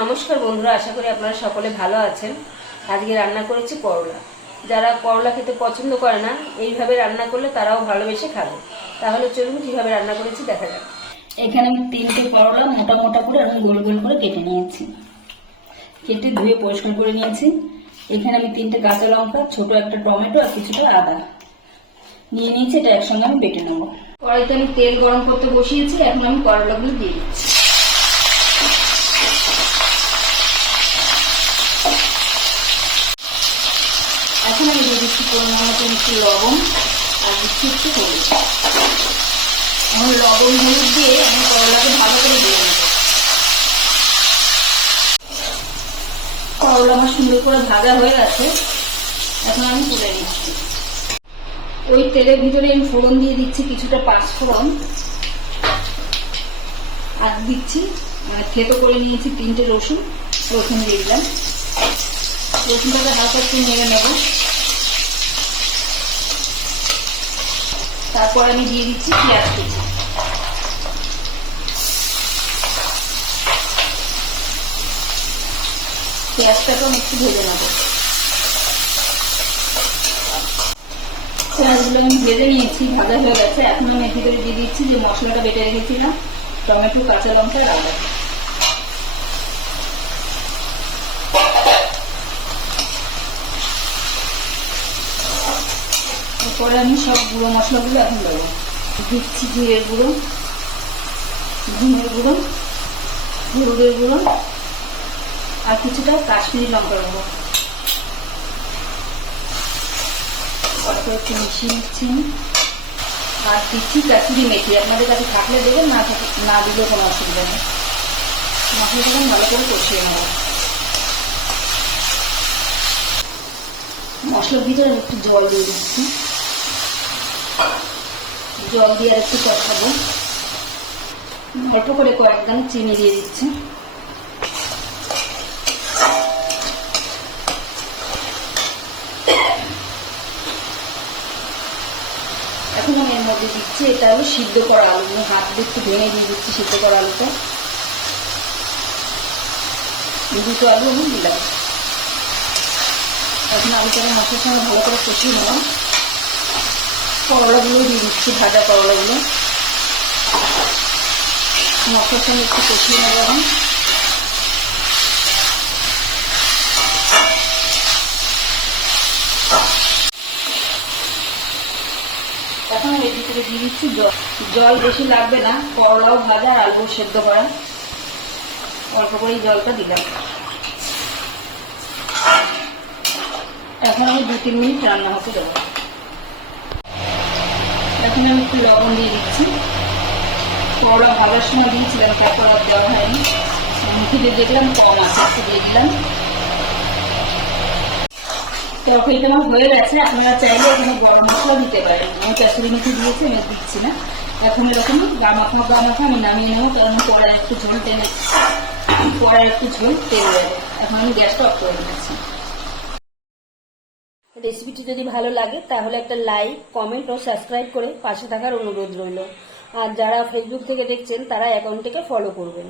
নমস্কার বন্ধুরা, আশা করি আপনারা সকলে ভালো আছেন। আজকে রান্না করেছি করলা। যারা করলা খেতে পছন্দ করে না, এইভাবে রান্না করলে তারাও ভালোবেসে খাবে। তাহলে চলুন কীভাবে রান্না করেছি দেখা যাক। এখানে আমি তিনটে করলা মোটা মোটা করে আমি গোল গোল করে কেটে নিয়েছি। কেটে ধুয়ে পরিষ্কার করে নিয়েছি। এখানে আমি তিনটে কাঁচা লঙ্কা, ছোট একটা টমেটো আর কিছুটা আদা। নিয়ে নিয়েছি, এটা একসঙ্গে আমি বেটে নেব। কড়াইতে আমি তেল গরম করতে বসিয়েছি, এখন আমি করলাগুলো দিয়ে দিচ্ছি। এখন আমি দিয়ে দিচ্ছি পরিমাণ মতো একটু লবণ আর দিচ্ছি একটু হলুদ। এখন লবণ হলুদ দিয়ে আমি করলাকে ভালো করে দিয়ে নেব। করলা আমার সুন্দর করে ভাজা হয়ে গেছে। এখন আমি তুলে নিচ্ছি। ওই তেলের ভিতরে আমি ফোড়ন দিয়ে দিচ্ছি কিছুটা পাঁচ ফোড়ন। আর দিচ্ছি মানে থেতো করে নিয়েছি তিনটে রসুন। রসুন দিয়ে দিলাম। রসুনটাকে হালকা একটু নেড়ে নেব। তারপর আমি দিয়ে দিচ্ছি পেঁয়াজ কুচি। পেঁয়াজটাকে আমি একটু ভেজে নেব। পেঁয়াজগুলো আমি ভেজে নিয়েছি, ভাজা হয়ে গেছে। এখন আমি ভিতরে দিয়ে দিচ্ছি যে মশলাটা বেটে রেখেছিলাম, টমেটো, কাঁচা লঙ্কা এরপরে আমি সব গুঁড়ো মশলাগুলো এখন দেবো। দিচ্ছি জিরের গুঁড়ো, ধনের গুঁড়ো, হলুদের গুঁড়ো, আর কিছুটা কাশ্মীরি লঙ্কার গুঁড়ো। অল্প একটু মিশিয়ে নিচ্ছি আর দিচ্ছি কাশ্মীরি মেথি। আপনাদের কাছে থাকলে দেবেন, না থাকলে না দিলে কোনো অসুবিধা নেই। মশলাটাকে আমি ভালো করে কষিয়ে নেব। মশলার ভিতরে একটু জল দিয়ে দিচ্ছি। জল দিয়ে আর একটু কষাবো। অল্প করে কয়েক চিনি দিয়ে দিচ্ছি। এখন আমি এর মধ্যে দিচ্ছি, এটা হলো সিদ্ধ করা আলু। আমি হাত দিয়ে একটু ভেঙে দিয়ে দিচ্ছি সিদ্ধ করা আলুটা দুটো আলু আমি দিলাম। এখন আলুটাকে মশলার সঙ্গে ভালো করে কষিয়ে নিলাম। করলাগুলো দিয়ে দিচ্ছি, ভাজা করলাগুলো মশলার সঙ্গে একটু কষিয়ে নেব এখন। এখন এর ভিতরে দিয়ে দিচ্ছি জল। জল বেশি লাগবে না করলাও ভাজা আর আলু সেদ্ধ করা। অল্প করেই জলটা দিলাম। এখন আমি দু তিন মিনিট রান্না হতে দেবো। এখন আমি একটু লবণ দিয়ে দিচ্ছি। করলা ভাজার সময় দিয়েছিলাম তারপর আর দেওয়া হয়নি। মুখে দিয়ে দেখলাম, কম আছে, একটু দিয়ে দিলাম। তরকারিটা আমার হয়ে গেছে, আপনারা চাইলে এখানে গরম মশলা দিতে পারেন। আমি কাশুরি মেথি দিয়েছি, আমি দিচ্ছি না। এখন এরকম গা মাখা গা মাখা আমি নামিয়ে নেব, কারণ কড়াই একটু ঝোল টেনে কড়াই একটু ঝোল তেল এখন আমি গ্যাসটা অফ করে দিচ্ছি। রেসিপিটি যদি ভালো লাগে, তাহলে একটা লাইক, কমেন্ট ও সাবস্ক্রাইব করে পাশে থাকার অনুরোধ রইল। আর যারা ফেসবুক থেকে দেখছেন, তারা অ্যাকাউন্টটিকে ফলো করবেন।